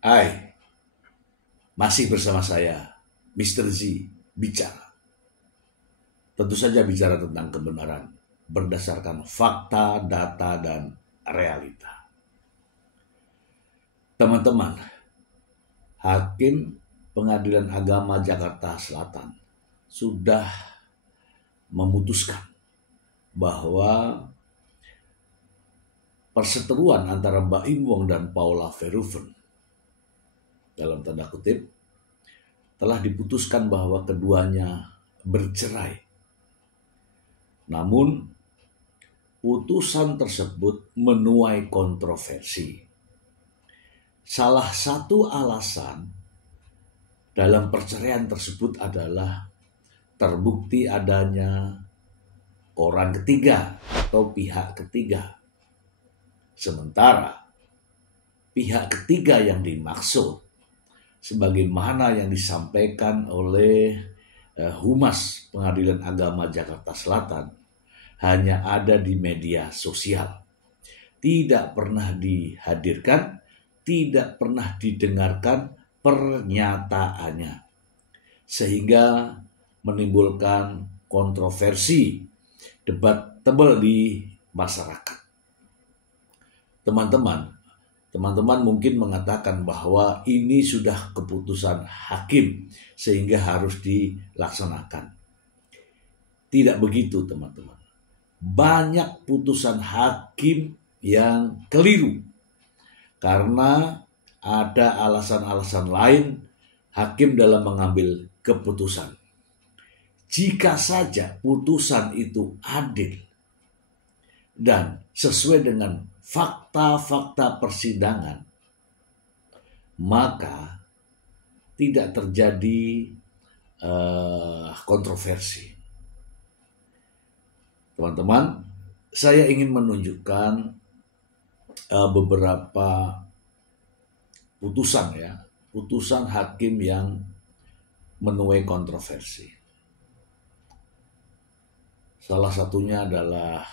Hai, masih bersama saya, Mr. Z, bicara. Tentu saja bicara tentang kebenaran, berdasarkan fakta, data, dan realita. Teman-teman, Hakim Pengadilan Agama Jakarta Selatan sudah memutuskan bahwa perseteruan antara Mbak Im Wong dan Paula Verhoeven dalam tanda kutip telah diputuskan bahwa keduanya bercerai. Namun putusan tersebut menuai kontroversi. Salah satu alasan dalam perceraian tersebut adalah terbukti adanya orang ketiga atau pihak ketiga. Sementara pihak ketiga yang dimaksud, sebagaimana yang disampaikan oleh Humas Pengadilan Agama Jakarta Selatan, hanya ada di media sosial. Tidak pernah dihadirkan, tidak pernah didengarkan pernyataannya. Sehingga menimbulkan kontroversi, debat tebal di masyarakat. Teman-teman mungkin mengatakan bahwa ini sudah keputusan hakim sehingga harus dilaksanakan. Tidak begitu, teman-teman. Banyak putusan hakim yang keliru karena ada alasan-alasan lain hakim dalam mengambil keputusan. Jika saja putusan itu adil dan sesuai dengan fakta-fakta persidangan, maka tidak terjadi kontroversi. Teman-teman, saya ingin menunjukkan beberapa putusan hakim yang menuai kontroversi. Salah satunya adalah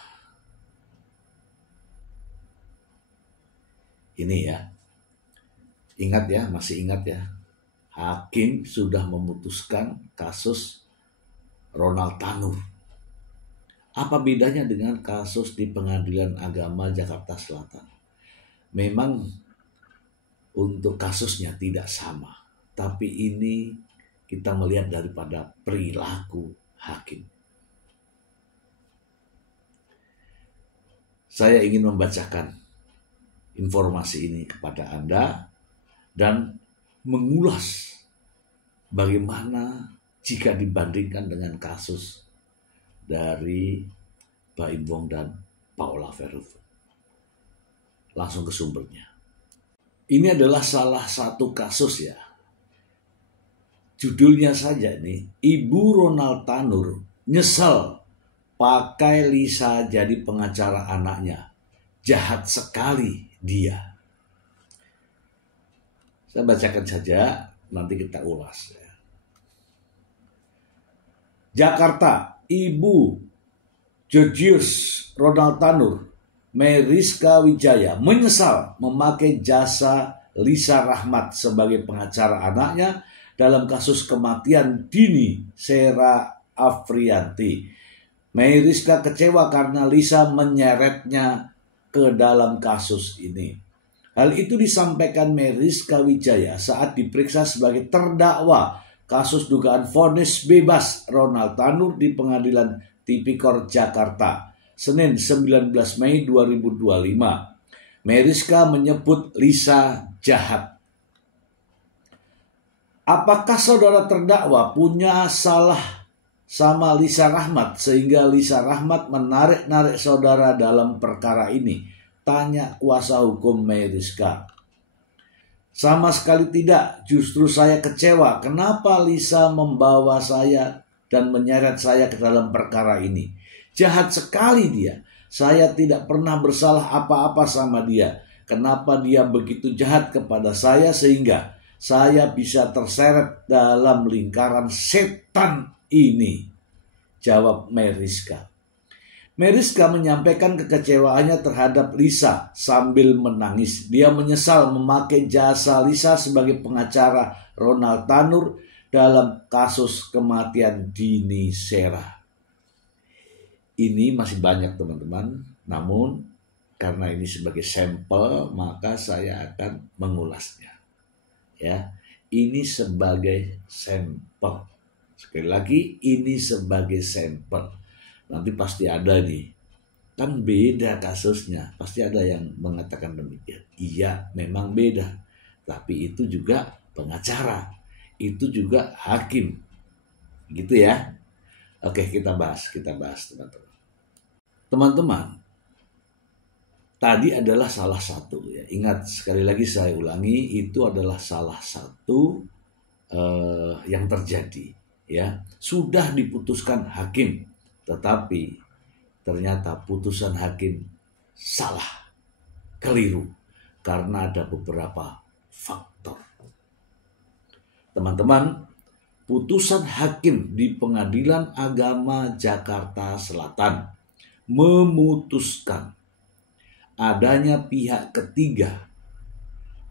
ini ya. Masih ingat ya. Hakim sudah memutuskan kasus Ronald Tanur. Apa bedanya dengan kasus di Pengadilan Agama Jakarta Selatan? Memang untuk kasusnya tidak sama, tapi ini kita melihat daripada perilaku hakim. Saya ingin membacakan informasi ini kepada Anda dan mengulas bagaimana jika dibandingkan dengan kasus dari Mbak Im Wong dan Paula Verhoeven. Langsung ke sumbernya. Ini adalah salah satu kasus ya. Judulnya saja nih, Ibu Ronald Tanur nyesel pakai Lisa jadi pengacara anaknya. Jahat sekali dia. Saya bacakan saja, nanti kita ulas ya. Jakarta, Ibu Georgius Ronald Tanur Meriska Wijaya menyesal memakai jasa Lisa Rahmat sebagai pengacara anaknya dalam kasus kematian dini Sera Afrianti. Meriska kecewa karena Lisa menyeretnya ke dalam kasus ini. Hal itu disampaikan Meriska Wijaya saat diperiksa sebagai terdakwa kasus dugaan vonis bebas Ronald Tanur di Pengadilan Tipikor Jakarta, Senin 19 Mei 2025. Meriska menyebut Lisa jahat. Apakah saudara terdakwa punya salah sama Lisa Rahmat sehingga Lisa Rahmat menarik-narik saudara dalam perkara ini? Tanya kuasa hukum Meriska. Sama sekali tidak, justru saya kecewa kenapa Lisa membawa saya dan menyeret saya ke dalam perkara ini. Jahat sekali dia. Saya tidak pernah bersalah apa-apa sama dia. Kenapa dia begitu jahat kepada saya sehingga saya bisa terseret dalam lingkaran setan ini? Jawab Meriska. Meriska menyampaikan kekecewaannya terhadap Lisa sambil menangis. Dia menyesal memakai jasa Lisa sebagai pengacara Ronald Tanur dalam kasus kematian Dini Sera. Ini masih banyak teman-teman, namun karena ini sebagai sampel maka saya akan mengulasnya. Ya, ini sebagai sampel. Sekali lagi, ini sebagai sampel. Nanti pasti ada nih, kan beda kasusnya, pasti ada yang mengatakan demikian. Iya, memang beda, tapi itu juga pengacara, itu juga hakim, gitu ya. Oke, kita bahas teman-teman. Teman-teman, tadi adalah salah satu ya. Ingat, sekali lagi saya ulangi, itu adalah salah satu yang terjadi ya. Sudah diputuskan hakim, tetapi ternyata putusan hakim salah, keliru, karena ada beberapa faktor. Teman-teman, putusan hakim di Pengadilan Agama Jakarta Selatan memutuskan adanya pihak ketiga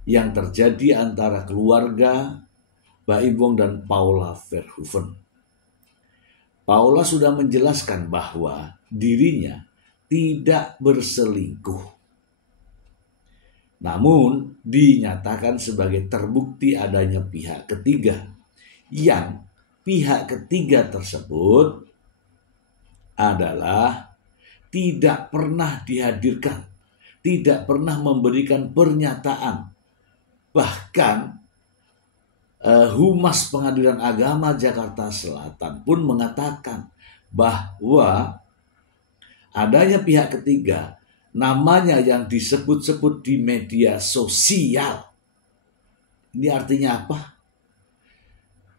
yang terjadi antara keluarga Baim Wong dan Paula Verhoeven. Paula sudah menjelaskan bahwa dirinya tidak berselingkuh. Namun dinyatakan sebagai terbukti adanya pihak ketiga, yang pihak ketiga tersebut adalah tidak pernah dihadirkan, tidak pernah memberikan pernyataan. Bahkan Humas Pengadilan Agama Jakarta Selatan pun mengatakan bahwa adanya pihak ketiga, namanya yang disebut-sebut di media sosial. Ini artinya apa?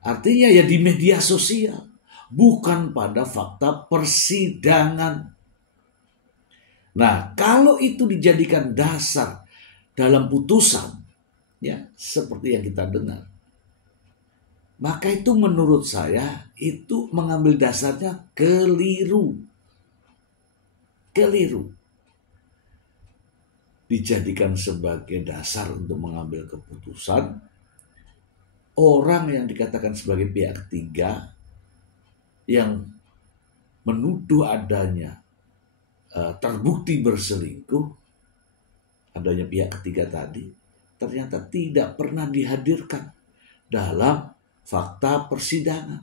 Artinya ya di media sosial, bukan pada fakta persidangan. Nah, kalau itu dijadikan dasar dalam putusan, ya seperti yang kita dengar, maka itu menurut saya itu mengambil dasarnya keliru. Dijadikan sebagai dasar untuk mengambil keputusan orang yang dikatakan sebagai pihak ketiga yang menuduh adanya terbukti berselingkuh, adanya pihak ketiga tadi, ternyata tidak pernah dihadirkan dalam fakta persidangan.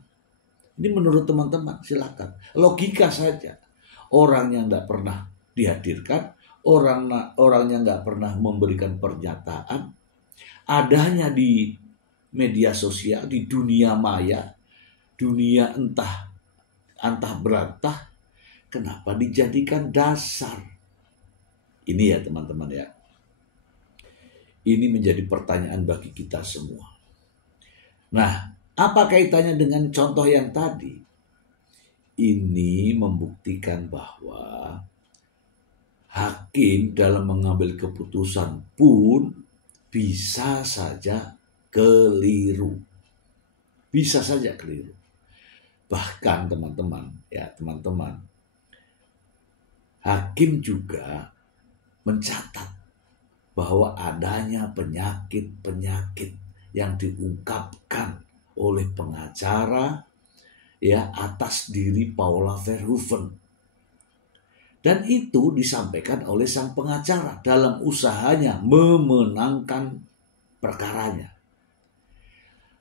Ini menurut teman-teman, silakan. Logika saja. Orang yang tidak pernah dihadirkan, orang yang tidak pernah memberikan pernyataan, adanya di media sosial, di dunia maya, dunia entah berantah, kenapa dijadikan dasar? Ini ya teman-teman ya. Ini menjadi pertanyaan bagi kita semua. Nah, apa kaitannya dengan contoh yang tadi? Ini membuktikan bahwa hakim dalam mengambil keputusan pun bisa saja keliru. Bisa saja keliru. Bahkan teman-teman, hakim juga mencatat bahwa adanya penyakit-penyakit yang diungkapkan oleh pengacara ya atas diri Paula Verhoeven. Dan itu disampaikan oleh sang pengacara dalam usahanya memenangkan perkaranya.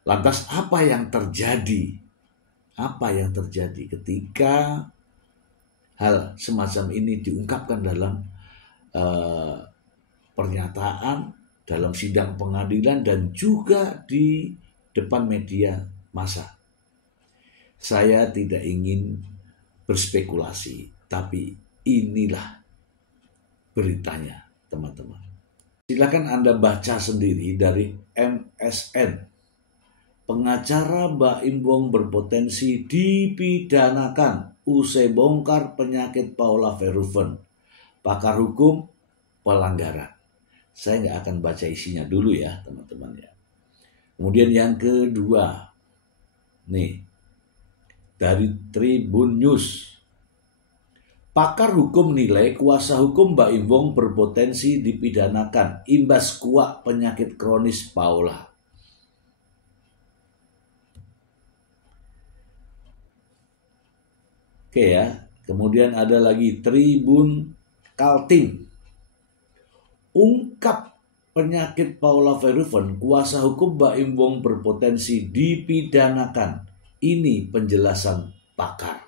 Lantas apa yang terjadi? Apa yang terjadi ketika hal semacam ini diungkapkan dalam pernyataan, dalam sidang pengadilan, dan juga di depan media massa? Saya tidak ingin berspekulasi, tapi inilah beritanya, teman-teman. Silakan Anda baca sendiri dari MSN. Pengacara Baim Wong berpotensi dipidanakan usai bongkar penyakit Paula Verhoeven. Pakar hukum pelanggaran. Saya nggak akan baca isinya dulu ya, teman-teman ya. Kemudian yang kedua, nih, dari Tribun News. Pakar hukum nilai kuasa hukum Mbak Imbong berpotensi dipidanakan imbas kuak penyakit kronis Paula. Oke ya, kemudian ada lagi Tribun Kaltim. Ungkap penyakit Paula Verhoeven, kuasa hukum Mbak Imbong berpotensi dipidanakan. Ini penjelasan pakar.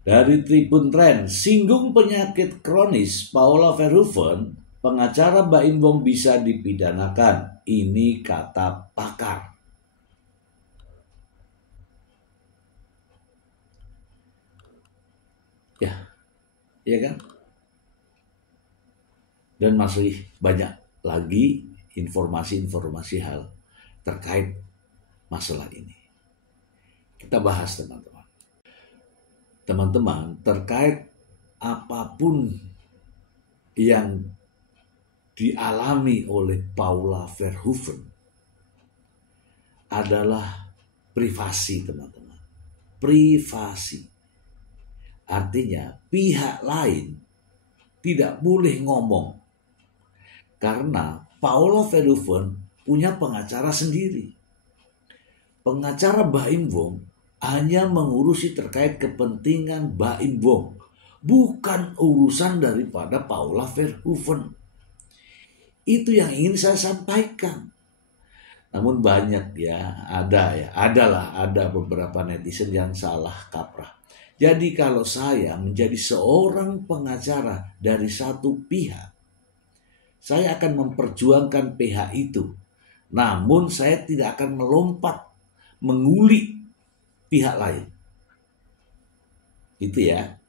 Dari Tribun Trend, singgung penyakit kronis Paula Verhoeven, pengacara Mbak Imbong bisa dipidanakan. Ini kata pakar. Ya kan? Dan masih banyak lagi informasi-informasi hal terkait masalah ini. Kita bahas teman-teman. Teman-teman, terkait apapun yang dialami oleh Paula Verhoeven adalah privasi teman-teman. Privasi. Artinya pihak lain tidak boleh ngomong. Karena Paula Verhoeven punya pengacara sendiri. Pengacara Mbak Imbong hanya mengurusi terkait kepentingan Mbak Imbong. Bukan urusan daripada Paula Verhoeven. Itu yang ingin saya sampaikan. Namun banyak ada beberapa netizen yang salah kaprah. Jadi kalau saya menjadi seorang pengacara dari satu pihak, saya akan memperjuangkan pihak itu. Namun saya tidak akan melompat, mengulik pihak lain. Itu ya.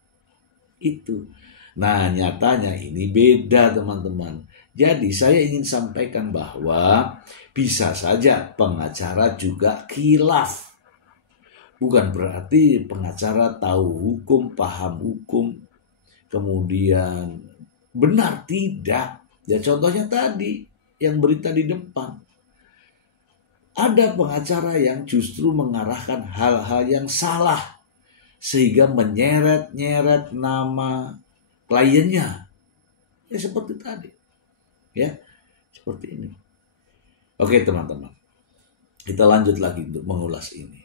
Itu. Nah nyatanya ini beda teman-teman. Jadi saya ingin sampaikan bahwa bisa saja pengacara juga khilaf. Bukan berarti pengacara tahu hukum, paham hukum, kemudian benar, tidak. Ya contohnya tadi, yang berita di depan. Ada pengacara yang justru mengarahkan hal-hal yang salah, sehingga menyeret-nyeret nama kliennya. Ya seperti tadi. Ya, seperti ini. Oke teman-teman, kita lanjut lagi untuk mengulas ini.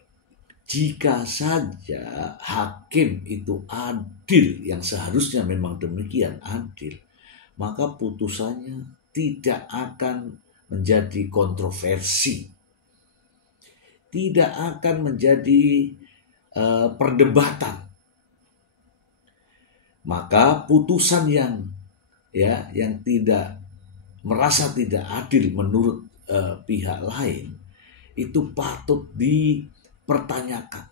Jika saja hakim itu adil, yang seharusnya memang demikian adil, maka putusannya tidak akan menjadi kontroversi. Tidak akan menjadi perdebatan. Maka putusan yang tidak merasa tidak adil menurut pihak lain itu patut dipertanyakan.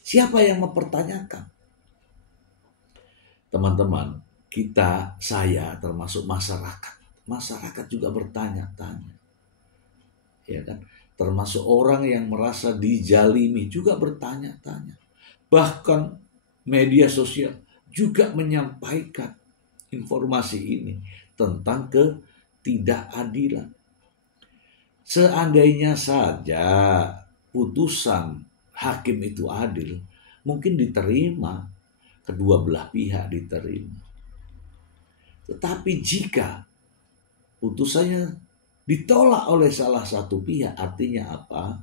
Siapa yang mempertanyakan? Teman-teman, saya termasuk masyarakat. Masyarakat juga bertanya-tanya. Ya kan? Termasuk orang yang merasa dijalimi juga bertanya-tanya. Bahkan media sosial juga menyampaikan informasi ini tentang ketidakadilan. Seandainya saja putusan hakim itu adil, mungkin diterima, kedua belah pihak diterima. Tetapi jika putusannya ditolak oleh salah satu pihak, artinya apa?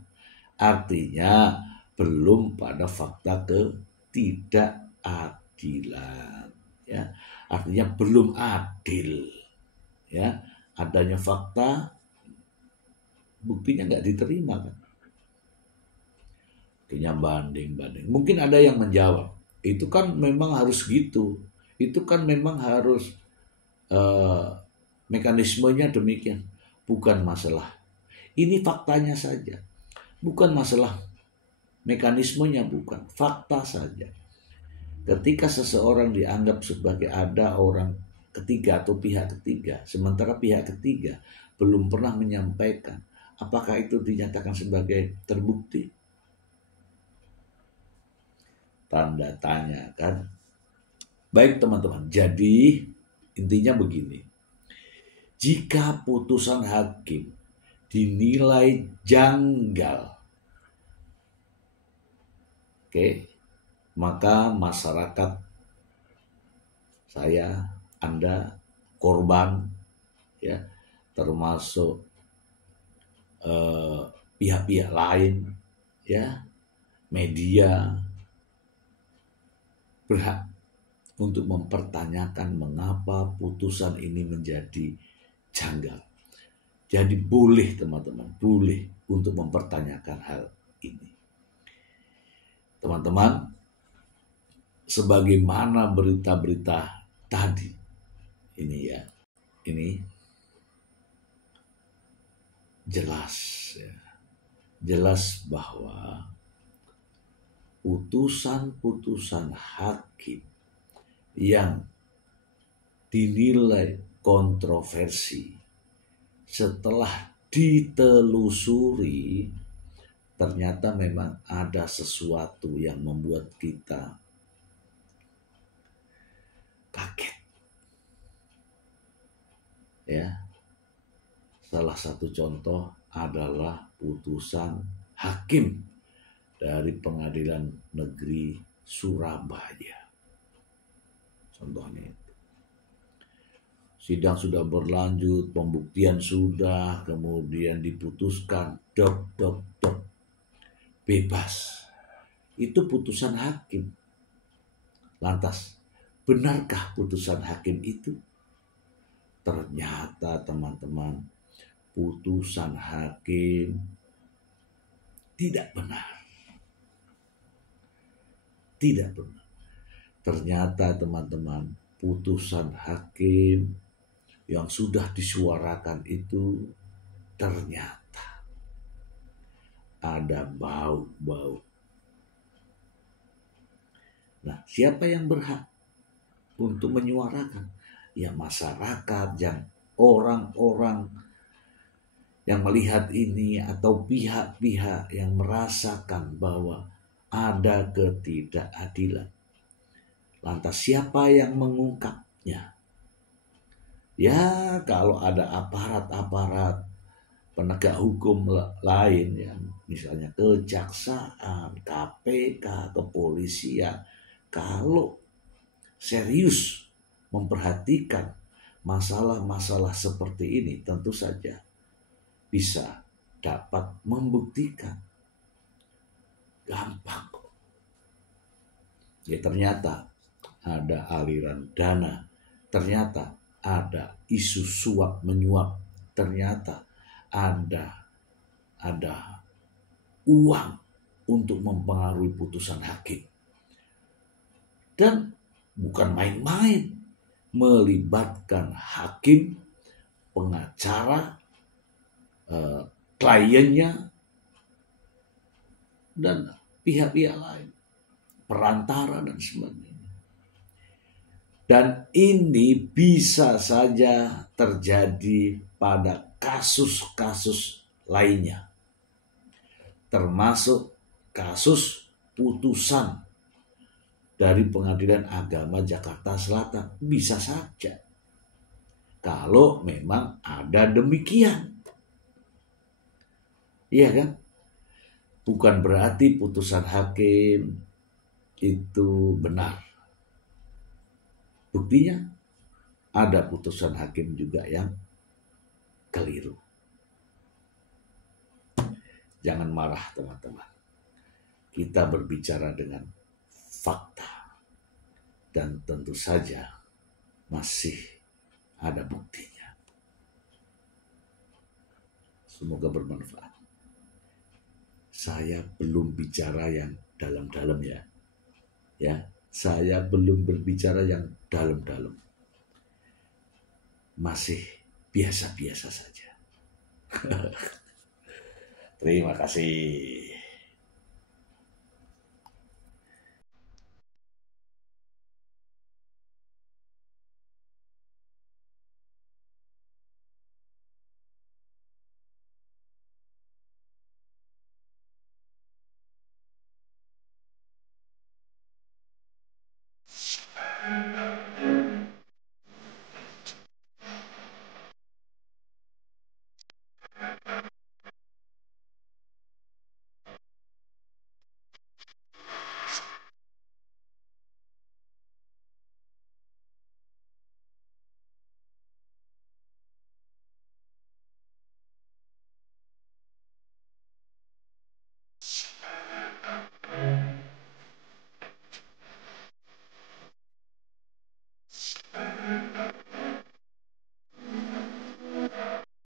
Artinya belum pada fakta ketidakadilan, ya. Artinya belum adil, ya. Adanya fakta, buktinya nggak diterima kan? Artinya banding. Mungkin ada yang menjawab, itu kan memang harus gitu, itu kan memang harus mekanismenya demikian. Bukan masalah, ini faktanya saja. Bukan masalah mekanismenya, bukan, fakta saja. Ketika seseorang dianggap sebagai ada orang ketiga atau pihak ketiga, sementara pihak ketiga belum pernah menyampaikan, apakah itu dinyatakan sebagai terbukti? Tanda tanya kan? Baik teman-teman, jadi intinya begini. Jika putusan hakim dinilai janggal, maka masyarakat, saya, Anda, korban, ya, termasuk pihak-pihak lain, ya, media, berhak untuk mempertanyakan mengapa putusan ini menjadi janggal. Jadi boleh teman-teman, boleh untuk mempertanyakan hal ini. Teman-teman, sebagaimana berita-berita tadi, ini ya, ini jelas, ya, jelas bahwa putusan-putusan hakim yang dinilai kontroversi setelah ditelusuri, ternyata memang ada sesuatu yang membuat kita kaget. Ya. Salah satu contoh adalah putusan hakim dari Pengadilan Negeri Surabaya. Contohnya itu. Sidang sudah berlanjut, pembuktian sudah, kemudian diputuskan, bebas. Itu putusan hakim. Lantas, benarkah putusan hakim itu? Ternyata teman-teman, putusan hakim tidak benar. Tidak benar. Ternyata teman-teman, putusan hakim yang sudah disuarakan itu ternyata ada bau-bau. Nah, siapa yang berhak untuk menyuarakan? Ya masyarakat, yang orang-orang yang melihat ini atau pihak-pihak yang merasakan bahwa ada ketidakadilan. Lantas siapa yang mengungkapnya? Ya kalau ada aparat-aparat penegak hukum lain, ya, misalnya kejaksaan, KPK, kepolisian, kalau serius memperhatikan masalah-masalah seperti ini, tentu saja bisa dapat membuktikan. Gampang kok. Ya ternyata ada aliran dana, ternyata ada isu suap menyuap, ternyata ada uang untuk mempengaruhi putusan hakim. Dan bukan main-main, melibatkan hakim, pengacara, kliennya, dan pihak-pihak lain, perantara dan sebagainya. Dan ini bisa saja terjadi pada kasus-kasus lainnya, termasuk kasus putusan dari Pengadilan Agama Jakarta Selatan. Bisa saja kalau memang ada demikian. Iya kan? Bukan berarti putusan hakim itu benar. Buktinya ada putusan hakim juga yang keliru. Jangan marah teman-teman. Kita berbicara dengan fakta. Dan tentu saja masih ada buktinya. Semoga bermanfaat. Saya belum bicara yang dalam-dalam ya. Ya, saya belum berbicara yang dalam-dalam. Masih biasa-biasa saja. Terima kasih.